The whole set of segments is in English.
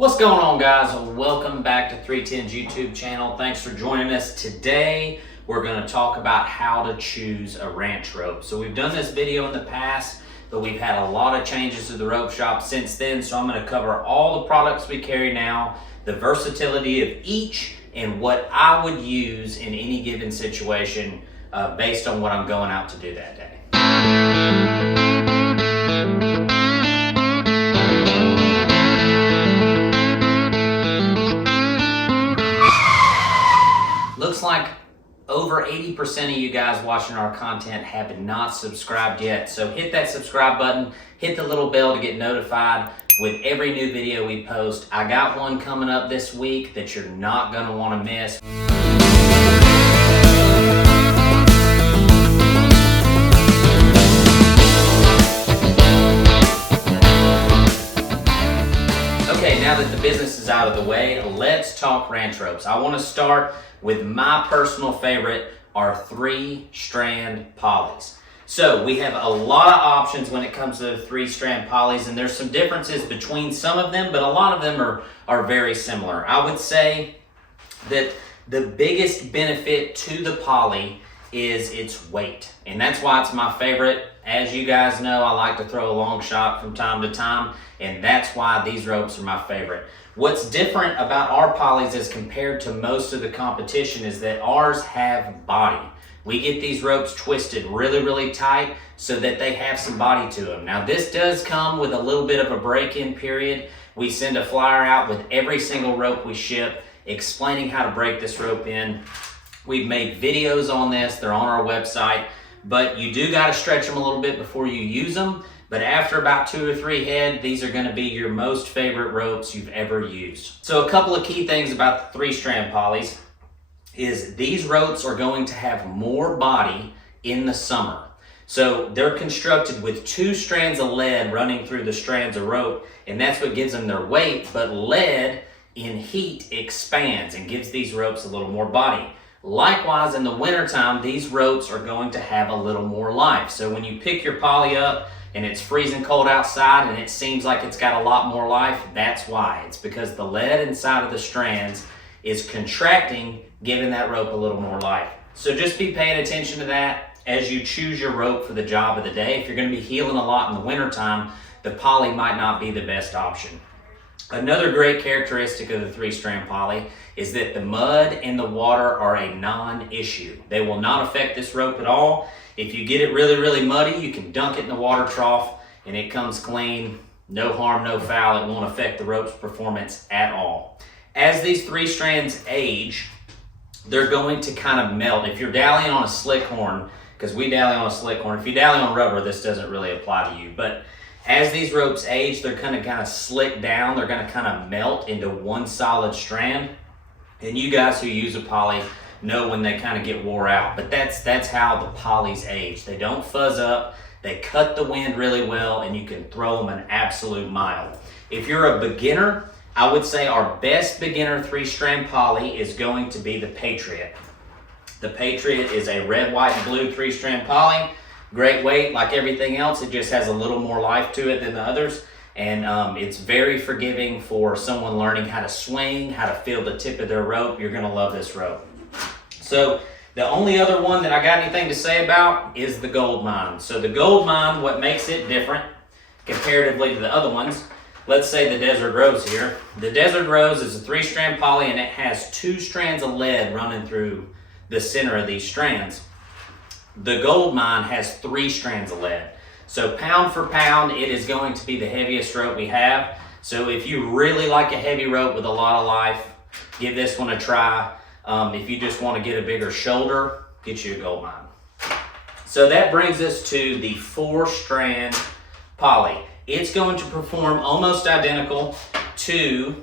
What's going on, guys? Welcome back to 310's YouTube channel. Thanks for joining us. Today we're going to talk about how to choose a ranch rope. So we've done this video in the past, but we've had a lot of changes to the rope shop since then. So I'm going to cover all the products we carry now, the versatility of each, and what I would use in any given situation based on what I'm going out to do that day. Looks like over 80% of you guys watching our content have not subscribed yet. So hit that subscribe button, hit the little bell to get notified with every new video we post. I got one coming up this week that you're not gonna wanna miss. Okay, now that the business is out of the way, let's talk ranch ropes. I wanna start with my personal favorite, our 3-strand polys. So we have a lot of options when it comes to the 3-strand polys, and there's some differences between some of them, but a lot of them are very similar. I would say that the biggest benefit to the poly is its weight, and that's why it's my favorite. As you guys know, I like to throw a long shot from time to time, and that's why these ropes are my favorite. What's different about our polys as compared to most of the competition is that ours have body. We get these ropes twisted really, really tight so that they have some body to them. Now this does come with a little bit of a break-in period. We send a flyer out with every single rope we ship explaining how to break this rope in. We've made videos on this, they're on our website, but you do gotta stretch them a little bit before you use them. But after about 2 or 3 head, these are gonna be your most favorite ropes you've ever used. So a couple of key things about the 3-strand polys is these ropes are going to have more body in the summer. So they're constructed with 2 strands of lead running through the strands of rope, and that's what gives them their weight, but lead in heat expands and gives these ropes a little more body. Likewise, in the wintertime, these ropes are going to have a little more life. So when you pick your poly up, and it's freezing cold outside and it seems like it's got a lot more life, that's why. It's because the lead inside of the strands is contracting, giving that rope a little more life. So just be paying attention to that as you choose your rope for the job of the day. If you're gonna be heeling a lot in the wintertime, the poly might not be the best option. Another great characteristic of the 3-strand poly is that the mud and the water are a non-issue. They will not affect this rope at all. If you get it really, really muddy, you can dunk it in the water trough and it comes clean. No harm, no foul. It won't affect the rope's performance at all. As these 3 strands age, they're going to kind of melt. If you're dallying on a slick horn, because we dally on a slick horn, if you dally on rubber, this doesn't really apply to you. But as these ropes age, they're going to kind of slick down. They're going to kind of melt into one solid strand. And you guys who use a poly know when they kind of get wore out, but that's how the polys age. They don't fuzz up, they cut the wind really well, and you can throw them an absolute mile. If you're a beginner, I would say our best beginner 3-strand poly is going to be the Patriot. The Patriot is a red, white, and blue 3-strand poly. Great weight, like everything else, it just has a little more life to it than the others. And it's very forgiving for someone learning how to swing, how to feel the tip of their rope. You're gonna love this rope. So the only other one that I got anything to say about is the Goldmine. So the Goldmine, what makes it different comparatively to the other ones, let's say the Desert Rose here. The Desert Rose is a 3-strand poly and it has 2 strands of lead running through the center of these strands. The Goldmine has 3 strands of lead. So pound for pound, it is going to be the heaviest rope we have. So if you really like a heavy rope with a lot of life, give this one a try. If you just want to get a bigger shoulder, get you a Goldmine. So that brings us to the 4-strand poly. It's going to perform almost identical to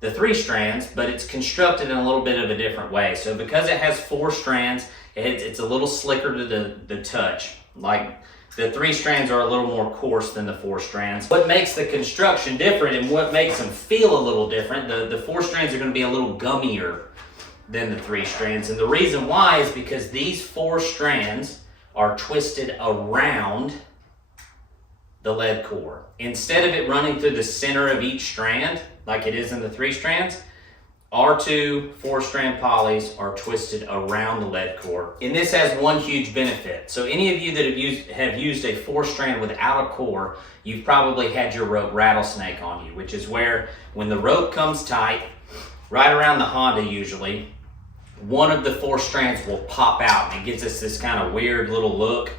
the 3 strands, but it's constructed in a little bit of a different way. So because it has 4 strands, it's a little slicker to the touch. Like the 3 strands are a little more coarse than the 4 strands. What makes the construction different and what makes them feel a little different, the 4 strands are going to be a little gummier than the 3 strands. And the reason why is because these 4 strands are twisted around the lead core. Instead of it running through the center of each strand, like it is in the 3 strands, our 2 4-strand polys are twisted around the lead core. And this has one huge benefit. So any of you that have used a 4-strand without a core, you've probably had your rope rattlesnake on you, which is where when the rope comes tight, right around the Honda usually, one of the 4 strands will pop out and it gives us this kind of weird little look.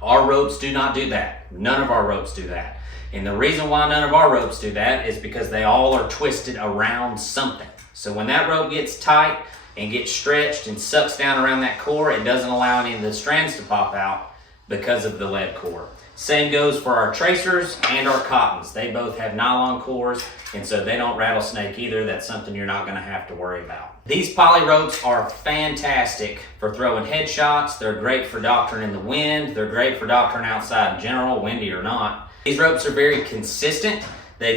Our ropes do not do that. None of our ropes do that. And the reason why none of our ropes do that is because they all are twisted around something. So when that rope gets tight and gets stretched and sucks down around that core, it doesn't allow any of the strands to pop out because of the lead core. Same goes for our tracers and our cottons. They both have nylon cores, and so they don't rattlesnake either. That's something you're not gonna have to worry about. These poly ropes are fantastic for throwing headshots. They're great for doctoring in the wind. They're great for doctoring outside in general, windy or not. These ropes are very consistent. They're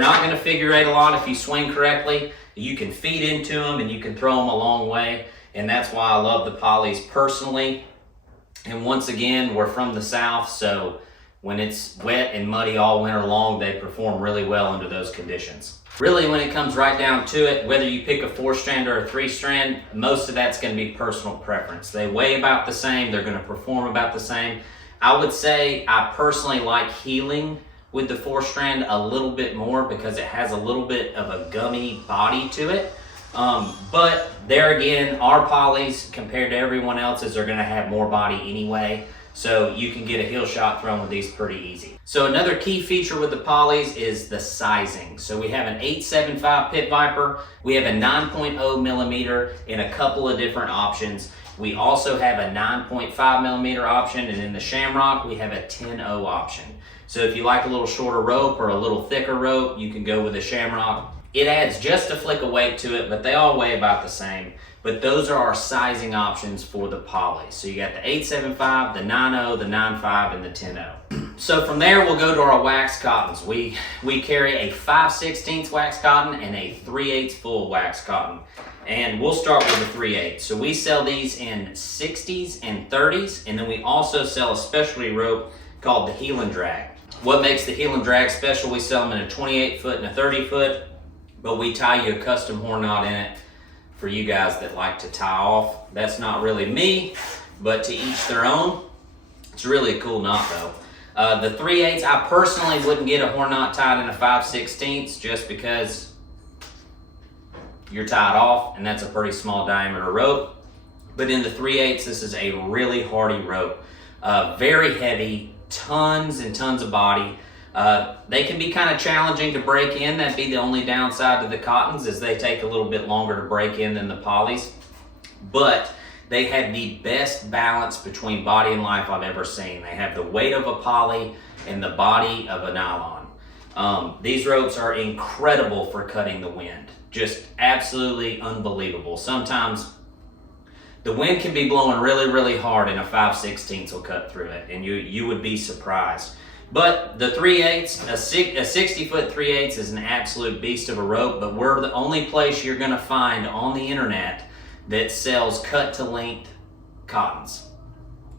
not gonna figure eight a lot if you swing correctly. You can feed into them and you can throw them a long way. And that's why I love the polys personally. And once again, we're from the South, so when it's wet and muddy all winter long, they perform really well under those conditions. Really, when it comes right down to it, whether you pick a 4-strand or a 3-strand, most of that's gonna be personal preference. They weigh about the same, they're gonna perform about the same. I would say I personally like heeling with the 4-strand a little bit more because it has a little bit of a gummy body to it. But there again, our polys compared to everyone else's are gonna have more body anyway. So you can get a heel shot thrown with these pretty easy. So another key feature with the polys is the sizing. So we have an 875 Pit Viper, we have a 9.0 millimeter in a couple of different options. We also have a 9.5 millimeter option, and in the Shamrock, we have a 10.0 option. So if you like a little shorter rope or a little thicker rope, you can go with a Shamrock. It adds just a flick of weight to it, but they all weigh about the same. But those are our sizing options for the poly. So you got the 875, the 9.0, the 9.5, and the 10.0. So from there, we'll go to our wax cottons. We carry a 5/16 wax cotton and a 3/8 full wax cotton. And we'll start with the 3/8. So we sell these in 60s and 30s, and then we also sell a specialty rope called the heel and drag. What makes the heel and drag special, we sell them in a 28 foot and a 30 foot, but we tie you a custom horn knot in it for you guys that like to tie off. That's not really me, but to each their own. It's really a cool knot though. The 3/8, I personally wouldn't get a horn knot tied in a 5/16 just because you're tied off and that's a pretty small diameter rope. But in the 3/8, this is a really hardy rope. Very heavy, tons and tons of body. They can be kind of challenging to break in. That'd be the only downside to the cottons, is they take a little bit longer to break in than the polys. But they have the best balance between body and life I've ever seen. They have the weight of a poly and the body of a nylon. These ropes are incredible for cutting the wind. Just absolutely unbelievable. Sometimes the wind can be blowing really, really hard and a 5/16 will cut through it, and you would be surprised. But the 3/8, a 60 foot 3/8 is an absolute beast of a rope, but we're the only place you're gonna find on the internet that sells cut to length cottons.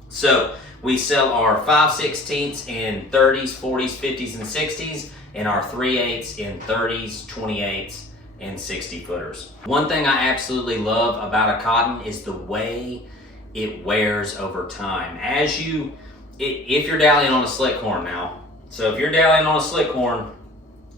So we sell our 5/16 in 30s, 40s, 50s, and 60s, and our 3/8 in 30s, 28s, and 60 footers. One thing I absolutely love about a cotton is the way it wears over time. If you're dallying on a slick horn now, so if you're dallying on a slick horn,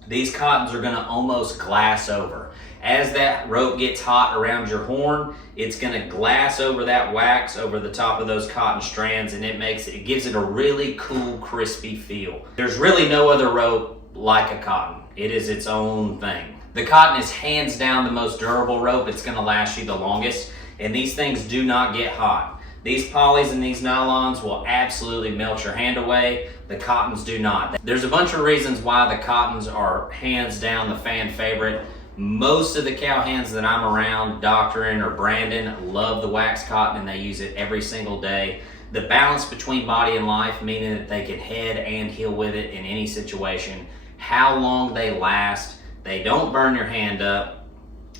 these cottons are gonna almost glass over. As that rope gets hot around your horn, it's gonna glass over that wax over the top of those cotton strands, and it gives it a really cool, crispy feel. There's really no other rope like a cotton. It is its own thing. The cotton is hands down the most durable rope. It's gonna last you the longest, and these things do not get hot. These polys and these nylons will absolutely melt your hand away. The cottons do not. There's a bunch of reasons why the cottons are hands down the fan favorite. Most of the cow hands that I'm around doctoring or branding love the wax cotton, and they use it every single day. The balance between body and life, meaning that they can head and heel with it in any situation. How long they last. They don't burn your hand up.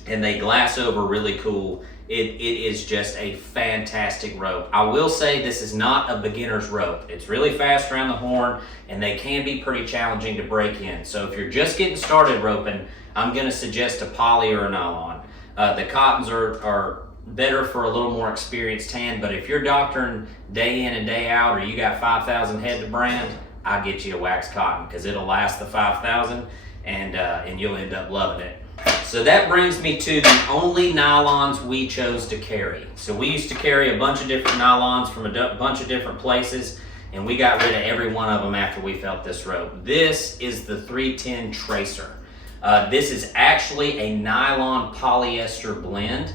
and they glass over really cool. It is just a fantastic rope. I will say this is not a beginner's rope. It's really fast around the horn, and they can be pretty challenging to break in. So if you're just getting started roping, I'm gonna suggest a poly or a nylon. The cottons are better for a little more experienced hand, but if you're doctoring day in and day out, or you got 5,000 head to brand, I'll get you a wax cotton, because it'll last the 5,000, and you'll end up loving it. So that brings me to the only nylons we chose to carry. So we used to carry a bunch of different nylons from a bunch of different places, and we got rid of every one of them after we felt this rope. This is the 310 Tracer. This is actually a nylon polyester blend.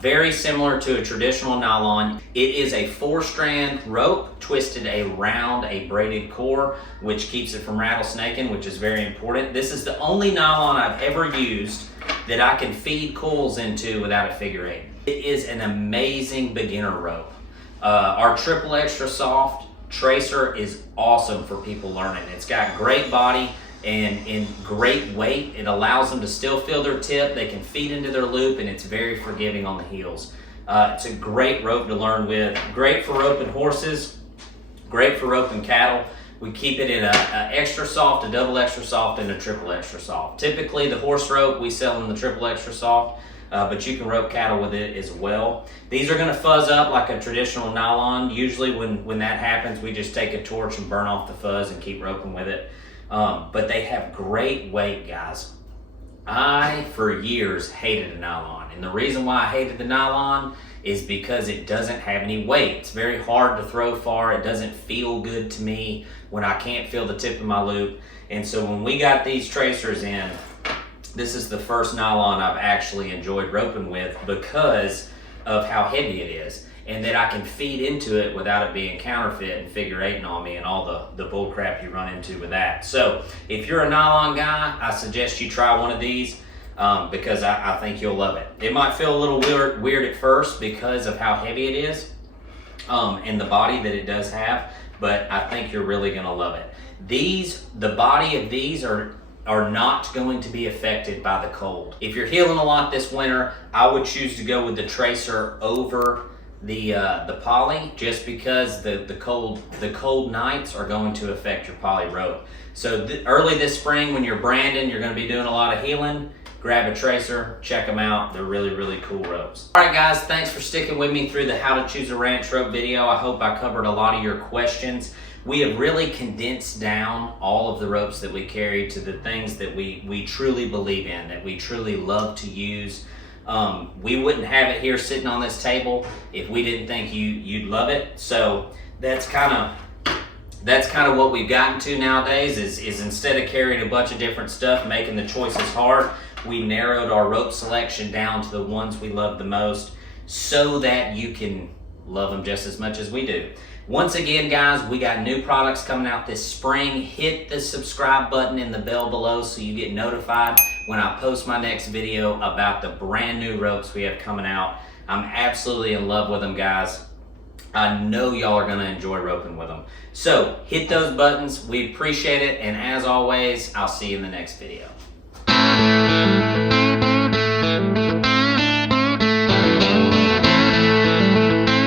Very similar to a traditional nylon. It is a 4-strand rope twisted around a braided core, which keeps it from rattlesnaking, which is very important. This is the only nylon I've ever used that I can feed coils into without a figure eight. It is an amazing beginner rope. Our triple extra soft Tracer is awesome for people learning. It's got great body and great weight. It allows them to still feel their tip. They can feed into their loop, and it's very forgiving on the heels. It's a great rope to learn with. Great for roping horses, great for roping cattle. We keep it in a extra soft, a double extra soft, and a triple extra soft. Typically the horse rope we sell in the triple extra soft, but you can rope cattle with it as well. These are gonna fuzz up like a traditional nylon. Usually when that happens, we just take a torch and burn off the fuzz and keep roping with it. But they have great weight, guys. I, for years, hated a nylon. And the reason why I hated the nylon is because it doesn't have any weight. It's very hard to throw far. It doesn't feel good to me when I can't feel the tip of my loop. And so when we got these tracers in, this is the first nylon I've actually enjoyed roping with because of how heavy it is, and that I can feed into it without it being counterfeit and figure eighting on me and all the bull crap you run into with that. So if you're a nylon guy, I suggest you try one of these because I think you'll love it. It might feel a little weird at first because of how heavy it is and the body that it does have, but I think you're really gonna love it. The body of these are not going to be affected by the cold. If you're heeling a lot this winter, I would choose to go with the Tracer over the poly, just because the cold nights are going to affect your poly rope. So early this spring, when you're branding, you're going to be doing a lot of heeling, grab a Tracer, check them out. They're really, really cool ropes. All right, guys, thanks for sticking with me through the how to choose a ranch rope video. I hope I covered a lot of your questions. We have really condensed down all of the ropes that we carry to the things that we truly believe in, that we truly love to use. We wouldn't have it here sitting on this table if we didn't think you'd love it. So that's kind of what we've gotten to nowadays is instead of carrying a bunch of different stuff, making the choices hard, we narrowed our rope selection down to the ones we love the most so that you can love them just as much as we do. Once again, guys, we got new products coming out this spring. Hit the subscribe button and the bell below so you get notified when I post my next video about the brand new ropes we have coming out. I'm absolutely in love with them, guys. I know y'all are gonna enjoy roping with them. So hit those buttons. We appreciate it. And as always, I'll see you in the next video.